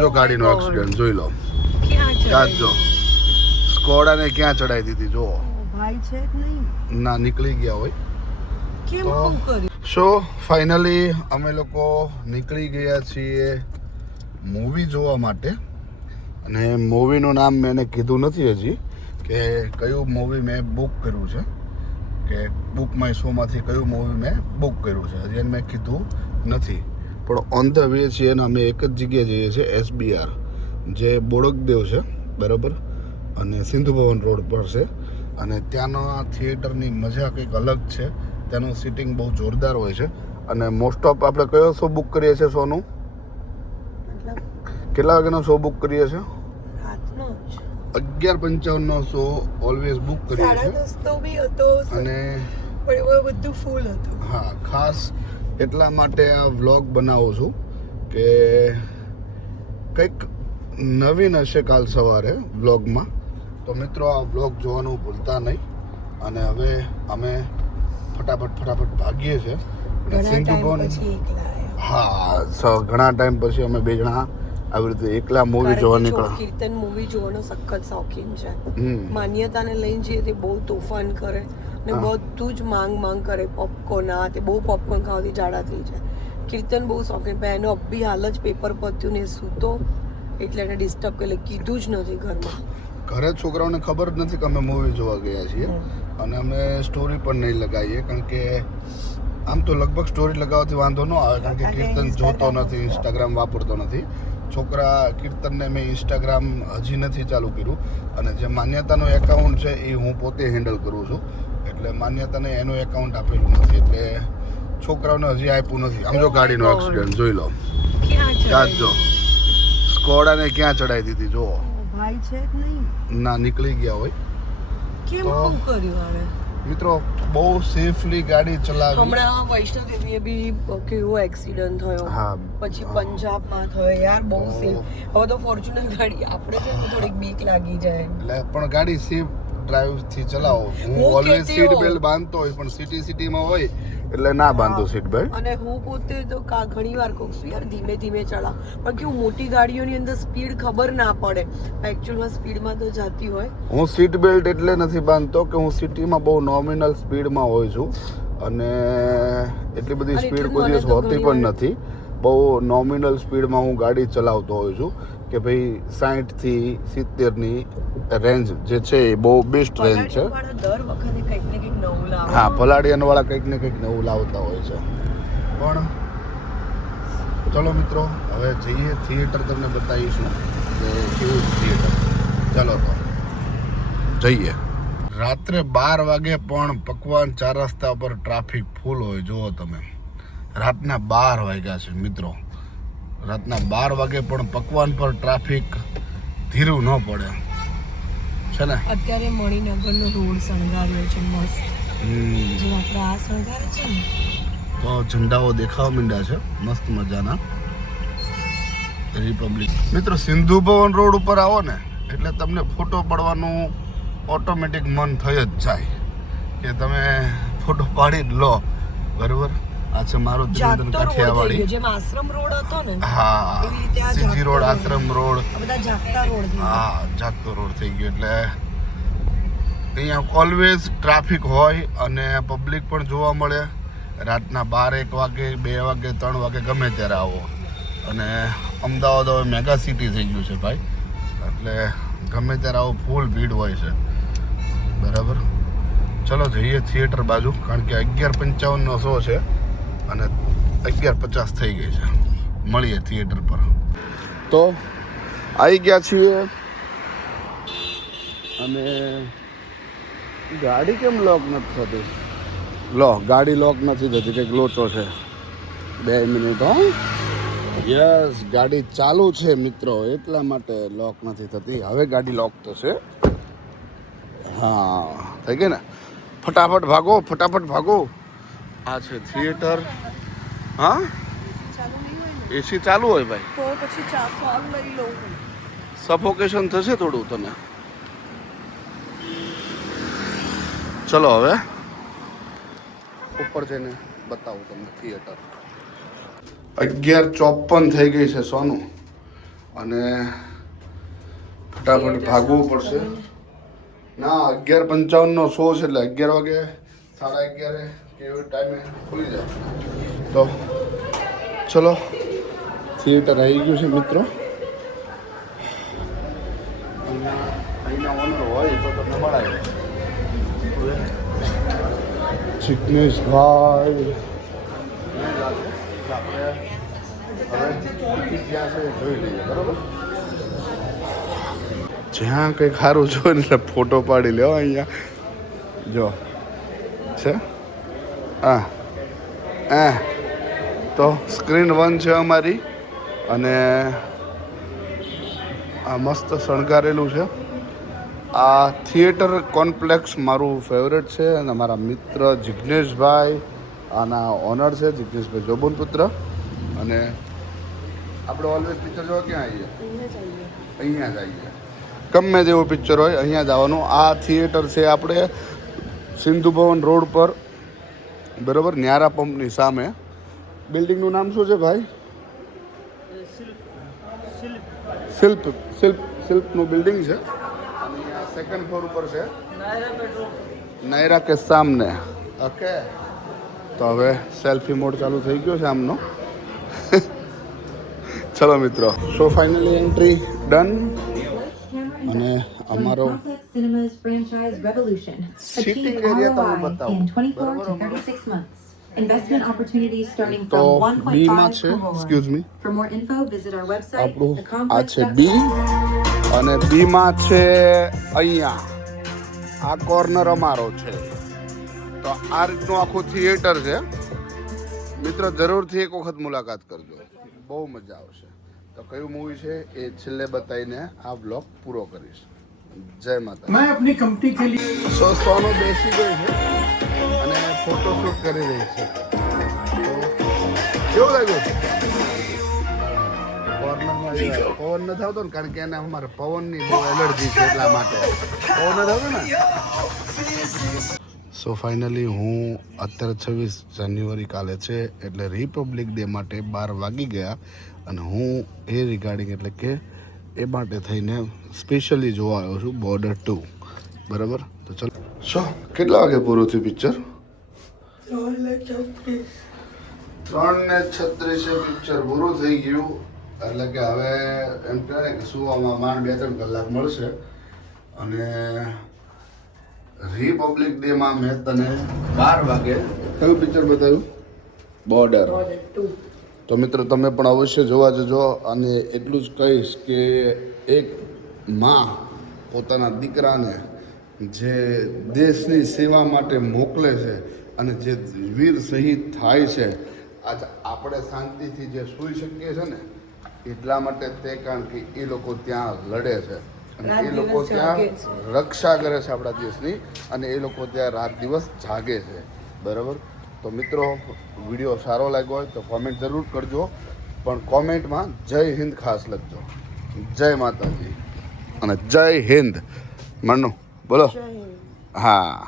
જો ગાડીનો એક્સિડન્ટ જોઈ લો. ક્યાં જો. સ્કોડાને ક્યાં ચડાવી દીધી જો ભાઈ છે નહીં. ના નીકળી ગયા હોય. કેમ તો- કર્યું? સો ફાઇનલી અમે લોકો નીકળી ગયા છીએ મૂવી જોવા માટે. અને મૂવીનું નામ મેં એને કીધું નથી હજી કે કયું મૂવી મેં બુક કર્યું છે. કે બુક માય શોમાંથી કયું મૂવી મેં બુક કર્યું છે. હજી મેં કીધું નથી. પણ ઓન ધ વે છીએ અને અમે એક જ જગ્યાએ જઈએ છીએ એસબીઆર જે બોડકદેવ છે બરાબર? અને સિંધુ ભવન રોડ પર છે. અને ત્યાંના થિયેટરની મજા કંઈક અલગ છે. ત્યાંનું સિટિંગ બહુ જોરદાર હોય છે. અને મોસ્ટ ઓફ આપણે કયો શો બુક કરીએ છીએ શોનું કેટલા વાગ્યાનો શો બુક કરીએ છીએ? અગિયાર પંચાવનનો શો ઓલવેઝ બુક કરીએ છીએ. અને બધું ફૂલ હતું. હા ખાસ એટલા માટે આ વ્લોગ બનાવું છું કે કંઈક નવીન હશે કાલ સવારે વ્લોગમાં. તો મિત્રો આ વ્લોગ જોવાનું ભૂલતા નહીં. અને હવે અમે ફટાફટ ફટાફટ ભાગીએ છીએ. અને સિંધુ ભવન પછી એકલા આવ્યા. હા ઘણા ટાઈમ પછી અમે બે જણા આવી રીતે એકલા મૂવી જોવા જો નીકળ્યા કીર્તન મૂવી જોવાનો સખત શોખીન છે. માન્યતાને લઈને જઈએ તે બહુ તોફાન કરે ને બધું જ માંગ માંગ કરે પોપકોર્ન આ તે બહુ પોપકોર્ન ખાવાથી જાડા થઈ જાય. કીર્તન બહુ શોખીન પણ એનો અબ્બી હાલ જ પેપર પત્યું ને સૂતો એટલે એને ડિસ્ટર્બ કરે કીધું જ નથી ઘરમાં. ઘરે છોકરાઓને ખબર જ નથી કે અમે મૂવી જોવા ગયા છીએ. અને અમે સ્ટોરી પણ નહીં લગાવીએ કારણ કે આમ તો લગભગ સ્ટોરી લગાવવાથી વાંધો ન આવે કારણ કે કીર્તન જોતો નથી ઇન્સ્ટાગ્રામ વાપરતો નથી. છોકરા કીર્તનને મેં ઇન્સ્ટાગ્રામ હજી નથી ચાલુ કર્યું. અને જે માન્યતાનો એકાઉન્ટ છે એ હું પોતે હેન્ડલ કરું છું. એટલે માન્યતાને એનું એકાઉન્ટ આપેલું નથી એટલે છોકરાઓને હજી આપ્યું નથી. આમ જો ગાડીનો એક્સિડન્ટ જોઈ લો. ત્યાં જો. સ્કોડાને ક્યાં ચડાવી દીધી જો ભાઈ છે નહીં? ના નીકળી ગયા હોય. કેમ આવું કર્યું આને મિત્રો બહુ સેફલી ગાડી ચલાવી. હમણાં વૈષ્ણવ દેવીએ બી કેવો એક્સિડન્ટ થયો. હા. પછી પંજાબમાં થયો યાર બહુ સેફ હવે તો ફોર્ચ્યુનર ગાડી આપણે છે થોડીક બીક લાગી જાય. એટલે પણ ગાડી સેફ ડ્રાઈવથી ચલાવો. હું ઓલવેઝ સીટ બેલ્ટ બાંધતો હોય પણ સિટી સિટીમાં હોય એટલે ના બાંધો સીટ બેલ્ટ અને હું પોતે તો કા ઘણી વાર કહું છું યાર ધીમે ધીમે ચલાવ. પણ કેવું મોટી ગાડીઓની અંદર સ્પીડ ખબર ના પડે. એકચ્યુઅલમાં સ્પીડમાં તો જતી હોય. હું સીટ બેલ્ટ એટલે નથી બાંધતો કે હું સિટીમાં બહુ નોમિનલ સ્પીડમાં હોઉં છું. અને એટલી બધી સ્પીડ કોઈ દિવસ હોતી પણ નથી. બહુ નોમિનલ સ્પીડમાં હું ગાડી ચલાવતો હોઉં છું. કે ભાઈ સાઠથી સિત્તેરની રેન્જ જે છે એ બહુ બેસ્ટ રેન્જ છે. હા પલાડિયન વાળા કંઈક ને કંઈક નવું લાવતા હોય છે. પણ ચલો મિત્રો હવે જઈએ થિયેટર તમને બતાવીશું કે કેવું થિયેટર ચાલો તો જઈએ. રાત્રે બાર વાગે પણ પકવાન ચાર રસ્તા પર ટ્રાફિક ફૂલ હોય જુઓ તમે. રાતના બાર વાગ્યા છે મિત્રો. રાતના બાર વાગે પણ પકવાન પર ટ્રાફિક ધીરું ન પડે. છે ને? અત્યારે મણિનગરનો રોડ શણગાર્યો છે મસ્ત. જે આપણે આ શણગારે છે ને? તો ઝંડાઓ દેખાવા માંડ્યા છે મસ્ત મજાના. રિપબ્લિક મિત્રો સિંધુ ભવન રોડ ઉપર આવો ને એટલે તમને ફોટો પડવાનું ઓટોમેટિક મન થઈ જ જાય. કે તમે ફોટો પાડી જ લો. બરોબર? આ છે મારો ગયો કાઠિયાવાડી. જેમ આશ્રમ રોડ હતો ને હા સીજી રોડ. આશ્રમ રોડ. આ બધા જાગતા રોડ હા જાગતો રોડ થઈ ગયો એટલે અહીંયા ઓલવેઝ ટ્રાફિક હોય અને પબ્લિક પણ જોવા મળે. રાતના બાર એક વાગે બે વાગે ત્રણ વાગે ગમે ત્યારે આવો. અને અમદાવાદ હવે મેગા સિટી થઈ ગયું છે ભાઈ. એટલે ગમે ત્યારે આવો ફૂલ ભીડ હોય છે. બરાબર? ચલો જઈએ થિયેટર બાજુ કારણ કે અગિયાર પંચાવનનો શો છે. અને અગિયાર પચાસ થઈ ગઈ છે. મળીએ થિયેટર પર. તો આવી ગયા છીએ. અને ગાડી કેમ લોક નથી થતી? લો, ગાડી લોક નથી થતી, કંઈક લોચો છે. બે મિનિટ, હો. યસ ગાડી ચાલુ છે મિત્રો, એટલા માટે લોક નથી થતી. હવે ગાડી લોક થશે. હા, થઈ ગઈ ને? ફટાફટ ભાગો ફટાફટ ભાગો. આ છે થિયેટર હા? એસી ચાલુ હોય ભાઈ. તો પછી ચા ફોન લઈ લઉં સફોકેશન થશે થોડું તને. ચલો હવે. ઉપર જઈને બતાવું તમને થિયેટર અગિયાર ચોપન થઈ ગઈ છે સોનું. અને ફટાફટ ભાગવું પડશે. ના અગિયાર પંચાવનનો શો છે એટલે અગિયાર વાગે સાડા અગિયારે એવી ટાઈમે ખુલી જાય તો ચલો. થિયેટર આવી ગયું છે મિત્રો. અહીંના ઓનર હોય તો તમને મળાય. જિગ્નેશભાઈ. જ્યાં કંઈક સારું એટલે ફોટો પાડી લેવા અહીંયા. જો. છે? હા હા તો સ્ક્રીન વન છે અમારી અને આ મસ્ત શણગારેલું છે. આ થિયેટર કોમ્પ્લેક્સ મારું ફેવરેટ છે અને મારા મિત્ર જિજ્ઞેશભાઈ આના ઓનર છે જિજ્ઞેશભાઈ જોબુન પુત્ર અને આપણે ઓલવેઝ પિક્ચર જોવા ક્યાં આવીએ? અહીંયા જ આવીએ. ગમે તેવું પિક્ચર હોય, અહીંયા જ આવવાનું. આ થિયેટર છે આપણે સિંધુ ભવન રોડ પર. બરાબર ન્યારા પંપની સામે. બિલ્ડિંગનું નામ શું છે ભાઈ? શિલ્પ શિલ્પ શિલ્પનું બિલ્ડિંગ છે. અને આ સેકન્ડ ફ્લોર ઉપર છે. નાયરા કે સામને. ઓકે. તો હવે સેલ્ફી મોડ ચાલુ થઈ ગયો છે આમનો. ચલો મિત્રો. સો ફાઇનલી એન્ટ્રી ડન અને અમારો Cinemas franchise revolution. Achieve ROI in 24 to 36 months. Investment opportunities starting from 1.5 B માં છે excuse me For more info, visit our website. આપણું આ છે બી અને બીમાં છે અહીંયા આ કોર્નર અમારો છે તો આ રીતનું આખું થિયેટર છે મિત્રો જરૂરથી એક વખત મુલાકાત કરજો બહુ મજા આવશે તો કયું મૂવી છે એ છેલ્લે બતાવીને આ બ્લોગ પૂરો કરીશ જય માતા મેં આપની કંપની કે લીધે સો સોનો બેસી ગઈ છે અને ફોટોશૂટ કરી રહી છે. કેવું લાગ્યું? પવન ન થતો ને કારણ કે એને અમારે પવનની બહુ એલર્જી છે એટલા માટે. પવન ન થતો ને? સો ફાઇનલી હું અત્યારે છવ્વીસ જાન્યુઆરી કાલે છે એટલે રિપબ્લિક ડે માટે બાર વાગી ગયા અને હું એ રિગાર્ડિંગ એટલે કે એ માટે થઈને સ્પેશિયલી જોવા આવ્યો છું બોર્ડર ટુ બરાબર? તો ચલો. સો કેટલા વાગે પૂરું થયું પિક્ચર ત્રણ ને છત્રીસે પિક્ચર પૂરું થઈ ગયું. એટલે કે હવે એમ કહેવાય કે સુવામાં માંડ બે ત્રણ કલાક મળશે. અને રિપબ્લિક ડે માં તને બાર વાગે કયું પિક્ચર બતાવ્યું? બોર્ડર તો મિત્રો તમે પણ અવશ્ય જોવા જજો અને એટલું જ કહીશ કે એક મા પોતાના દીકરાને જે દેશની સેવા માટે મોકલે છે અને જે વીર શહીદ થાય છે આજ આપણે શાંતિથી જે સૂઈ શકીએ છે ને એટલા માટે તે કારણ કે એ લોકો ત્યાં લડે છે. અને એ લોકો ત્યાં રક્ષા કરે છે આપણા દેશની અને એ લોકો ત્યાં રાત દિવસ જાગે છે. બરાબર? તો મિત્રો વીડિયો સારો લાગ્યો હોય તો કોમેન્ટ જરૂર કરજો. પણ કોમેન્ટમાં જય હિન્દ ખાસ લખજો. જય માતાજી. અને જય હિન્દ. મનુ બોલો. હા.